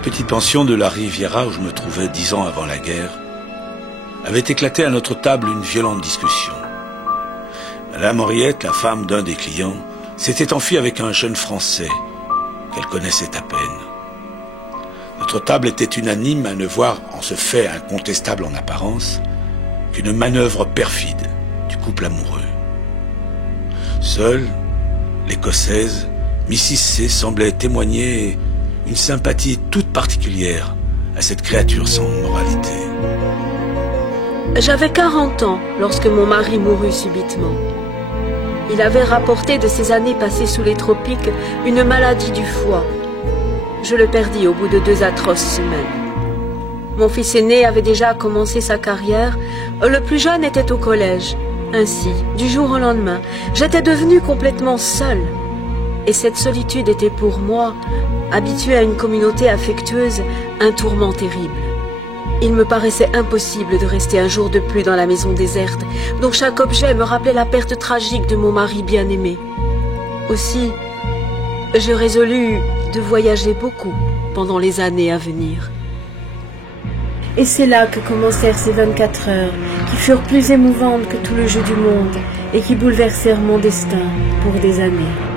petite pension de la Riviera où je me trouvais 10 ans avant la guerre, avait éclaté à notre table une violente discussion. Madame Henriette, la femme d'un des clients, s'était enfuie avec un jeune Français qu'elle connaissait à peine. Notre table était unanime à ne voir en ce fait incontestable en apparence qu'une manœuvre perfide du couple amoureux. Seule, l'Écossaise, Mrs. C semblait témoigner une sympathie toute particulière à cette créature sans moralité. J'avais 40 ans lorsque mon mari mourut subitement. Il avait rapporté de ses années passées sous les tropiques une maladie du foie. Je le perdis au bout de 2 atroces semaines. Mon fils aîné avait déjà commencé sa carrière, le plus jeune était au collège. Ainsi, du jour au lendemain, j'étais devenue complètement seule. Et cette solitude était pour moi, habituée à une communauté affectueuse, un tourment terrible. Il me paraissait impossible de rester un jour de plus dans la maison déserte, dont chaque objet me rappelait la perte tragique de mon mari bien-aimé. Aussi, je résolus de voyager beaucoup pendant les années à venir. Et c'est là que commencèrent ces 24 heures, qui furent plus émouvantes que tout le jeu du monde et qui bouleversèrent mon destin pour des années.